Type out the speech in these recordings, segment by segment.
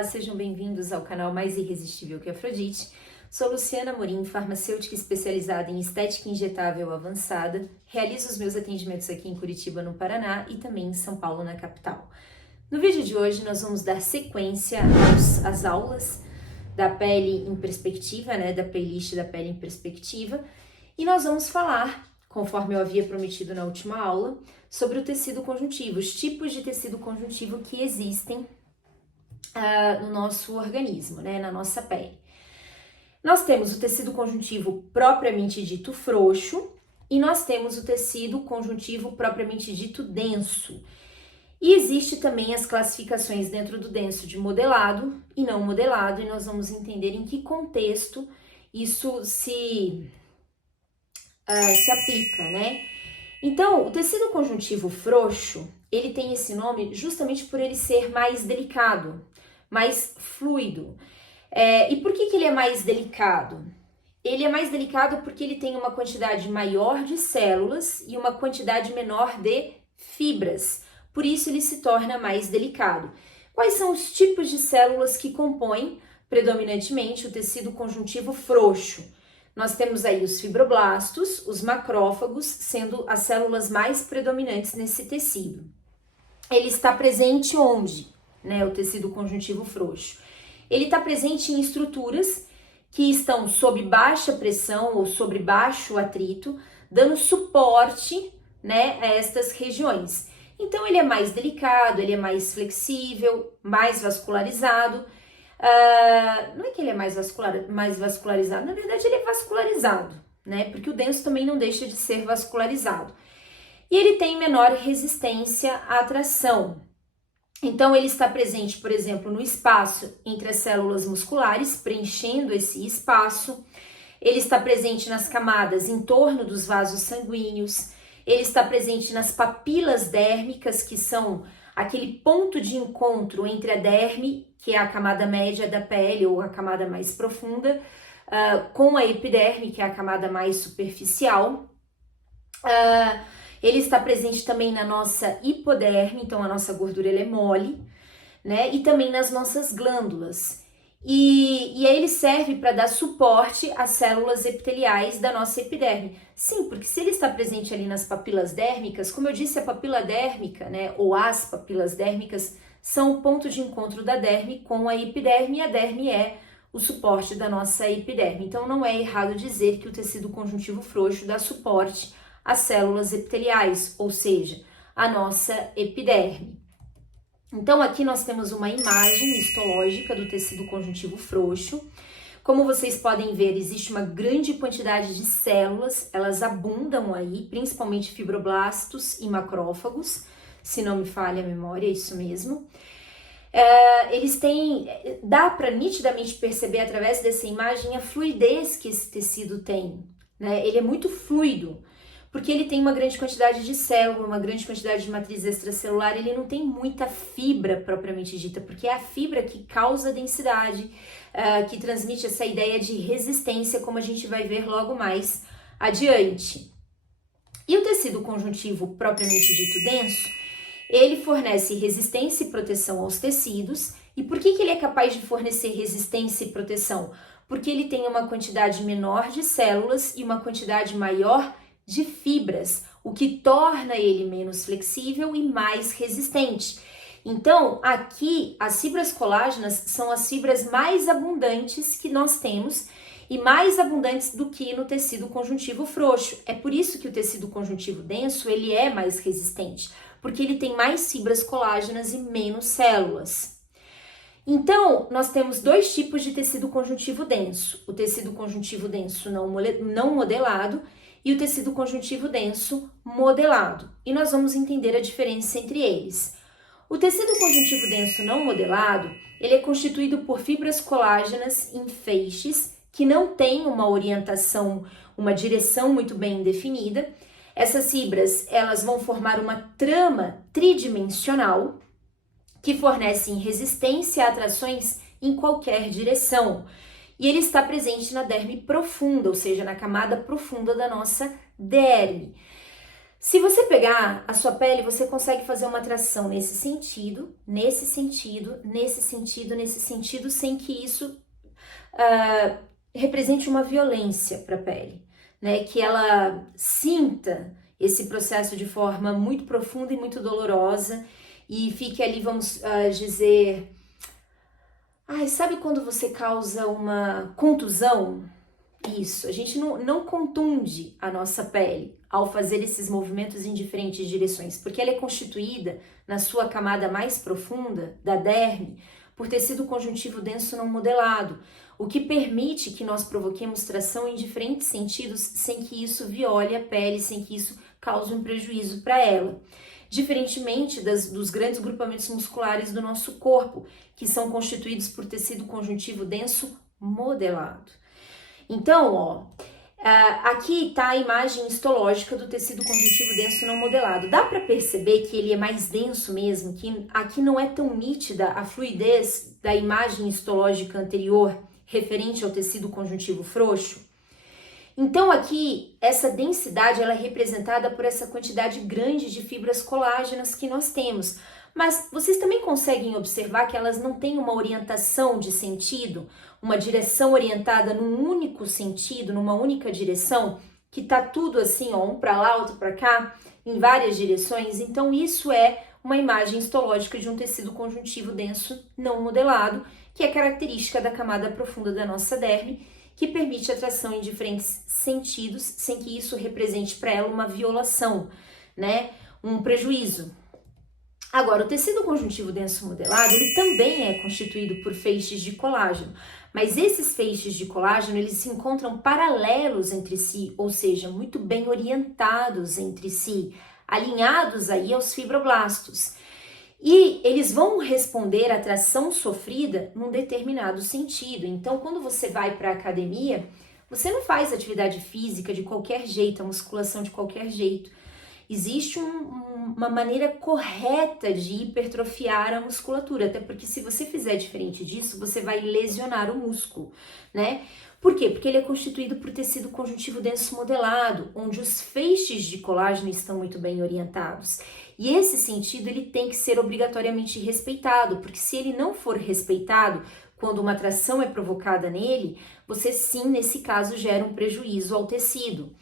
Olá, sejam bem-vindos ao canal mais irresistível que Afrodite. Sou Luciana Amorim, farmacêutica especializada em estética injetável avançada. Realizo os meus atendimentos aqui em Curitiba, no Paraná, e também em São Paulo, na capital. No vídeo de hoje, nós vamos dar sequência às aulas da Pele em Perspectiva, da playlist da Pele em Perspectiva, e nós vamos falar, conforme eu havia prometido na última aula, sobre o tecido conjuntivo, os tipos de tecido conjuntivo que existem no nosso organismo, na nossa pele. Nós temos o tecido conjuntivo propriamente dito frouxo e nós temos o tecido conjuntivo propriamente dito denso. E existe também as classificações dentro do denso de modelado e não modelado, e nós vamos entender em que contexto isso se aplica, Então, o tecido conjuntivo frouxo, ele tem esse nome justamente por ele ser mais delicado, mais fluido. E por que ele é mais delicado? Ele é mais delicado porque ele tem uma quantidade maior de células e uma quantidade menor de fibras. Por isso ele se torna mais delicado. Quais são os tipos de células que compõem predominantemente o tecido conjuntivo frouxo? Nós temos aí os fibroblastos, os macrófagos, sendo as células mais predominantes nesse tecido. Ele está presente onde? O tecido conjuntivo frouxo. Ele está presente em estruturas que estão sob baixa pressão ou sob baixo atrito, dando suporte, a estas regiões. Então, ele é mais delicado, ele é mais flexível, mais vascularizado. Não é que ele é mais vascularizado, na verdade ele é vascularizado, porque o denso também não deixa de ser vascularizado. E ele tem menor resistência à atração. Então, ele está presente, por exemplo, no espaço entre as células musculares, preenchendo esse espaço. Ele está presente nas camadas em torno dos vasos sanguíneos. Ele está presente nas papilas dérmicas, que são aquele ponto de encontro entre a derme, que é a camada média da pele ou a camada mais profunda, com a epiderme, que é a camada mais superficial. Ele está presente também na nossa hipoderme, então a nossa gordura ela é mole, e também nas nossas glândulas. E aí ele serve para dar suporte às células epiteliais da nossa epiderme. Sim, porque se ele está presente ali nas papilas dérmicas, como eu disse, a papila dérmica, ou as papilas dérmicas, são o ponto de encontro da derme com a epiderme, e a derme é o suporte da nossa epiderme. Então não é errado dizer que o tecido conjuntivo frouxo dá suporte às células epiteliais, ou seja, a nossa epiderme. Então aqui nós temos uma imagem histológica do tecido conjuntivo frouxo. Como vocês podem ver, existe uma grande quantidade de células, elas abundam aí, principalmente fibroblastos e macrófagos, se não me falha a memória, é isso mesmo. Dá para nitidamente perceber através dessa imagem a fluidez que esse tecido tem, Ele é muito fluido, porque ele tem uma grande quantidade de célula, uma grande quantidade de matriz extracelular, ele não tem muita fibra propriamente dita, porque é a fibra que causa densidade, que transmite essa ideia de resistência, como a gente vai ver logo mais adiante. E o tecido conjuntivo propriamente dito denso, ele fornece resistência e proteção aos tecidos. E por que ele é capaz de fornecer resistência e proteção? Porque ele tem uma quantidade menor de células e uma quantidade maior de fibras, o que torna ele menos flexível e mais resistente. Então, aqui, as fibras colágenas são as fibras mais abundantes que nós temos e mais abundantes do que no tecido conjuntivo frouxo. É por isso que o tecido conjuntivo denso, ele é mais resistente, porque ele tem mais fibras colágenas e menos células. Então, nós temos dois tipos de tecido conjuntivo denso. O tecido conjuntivo denso não modelado e o tecido conjuntivo denso modelado. E nós vamos entender a diferença entre eles. O tecido conjuntivo denso não modelado, ele é constituído por fibras colágenas em feixes que não têm uma orientação, uma direção muito bem definida. Essas fibras, elas vão formar uma trama tridimensional que fornece resistência a atrações em qualquer direção. E ele está presente na derme profunda, ou seja, na camada profunda da nossa derme. Se você pegar a sua pele, você consegue fazer uma tração nesse sentido, nesse sentido, nesse sentido, nesse sentido, sem que isso represente uma violência para a pele, né? Que ela sinta esse processo de forma muito profunda e muito dolorosa e fique ali, vamos dizer... Ai, sabe quando você causa uma contusão? Isso, a gente não contunde a nossa pele ao fazer esses movimentos em diferentes direções, porque ela é constituída na sua camada mais profunda, da derme, por tecido conjuntivo denso não modelado, o que permite que nós provoquemos tração em diferentes sentidos sem que isso viole a pele, sem que isso cause um prejuízo para ela. Diferentemente dos grandes grupamentos musculares do nosso corpo, que são constituídos por tecido conjuntivo denso modelado. Então, ó, aqui está a imagem histológica do tecido conjuntivo denso não modelado. Dá para perceber que ele é mais denso mesmo, que aqui não é tão nítida a fluidez da imagem histológica anterior referente ao tecido conjuntivo frouxo? Então aqui, essa densidade ela é representada por essa quantidade grande de fibras colágenas que nós temos. Mas vocês também conseguem observar que elas não têm uma orientação de sentido, uma direção orientada num único sentido, numa única direção, que tá tudo assim, ó, um para lá, outro para cá, em várias direções. Então isso é uma imagem histológica de um tecido conjuntivo denso não modelado, que é característica da camada profunda da nossa derme, que permite a tração em diferentes sentidos, sem que isso represente para ela uma violação, né, um prejuízo. Agora, o tecido conjuntivo denso modelado, ele também é constituído por feixes de colágeno, mas esses feixes de colágeno, eles se encontram paralelos entre si, ou seja, muito bem orientados entre si, alinhados aí aos fibroblastos. E eles vão responder à tração sofrida num determinado sentido. Então, quando você vai para a academia, você não faz atividade física de qualquer jeito, a musculação de qualquer jeito. Existe uma maneira correta de hipertrofiar a musculatura, até porque se você fizer diferente disso, você vai lesionar o músculo, né? Por quê? Porque ele é constituído por tecido conjuntivo denso modelado, onde os feixes de colágeno estão muito bem orientados. E esse sentido ele tem que ser obrigatoriamente respeitado, porque se ele não for respeitado, quando uma tração é provocada nele, você sim, nesse caso, gera um prejuízo ao tecido.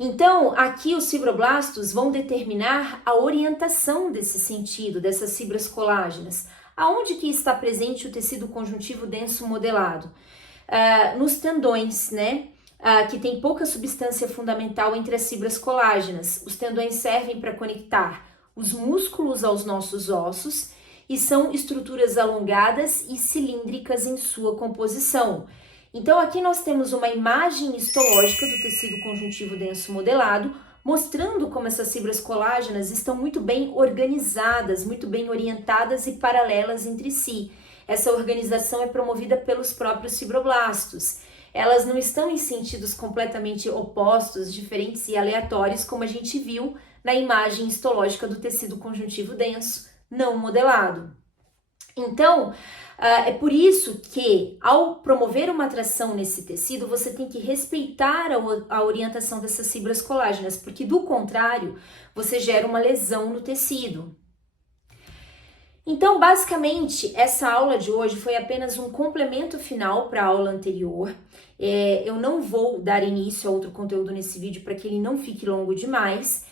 Então, aqui os fibroblastos vão determinar a orientação desse sentido, dessas fibras colágenas. Aonde que está presente o tecido conjuntivo denso modelado? Nos tendões, né? Que tem pouca substância fundamental entre as fibras colágenas. Os tendões servem para conectar os músculos aos nossos ossos e são estruturas alongadas e cilíndricas em sua composição. Então aqui nós temos uma imagem histológica do tecido conjuntivo denso modelado, mostrando como essas fibras colágenas estão muito bem organizadas, muito bem orientadas e paralelas entre si. Essa organização é promovida pelos próprios fibroblastos. Elas não estão em sentidos completamente opostos, diferentes e aleatórios, como a gente viu na imagem histológica do tecido conjuntivo denso não modelado. Então, é por isso que, ao promover uma atração nesse tecido, você tem que respeitar a orientação dessas fibras colágenas, porque, do contrário, você gera uma lesão no tecido. Então, basicamente, essa aula de hoje foi apenas um complemento final para a aula anterior. Eu não vou dar início a outro conteúdo nesse vídeo para que ele não fique longo demais.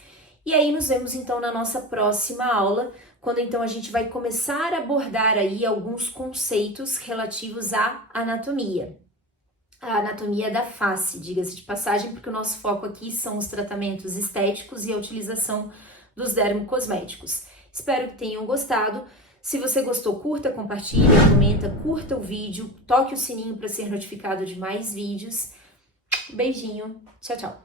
E aí, nos vemos então na nossa próxima aula, quando então a gente vai começar a abordar aí alguns conceitos relativos à anatomia. A anatomia da face, diga-se de passagem, porque o nosso foco aqui são os tratamentos estéticos e a utilização dos dermocosméticos. Espero que tenham gostado. Se você gostou, curta, compartilha, comenta, curta o vídeo, toque o sininho para ser notificado de mais vídeos. Beijinho, tchau, tchau!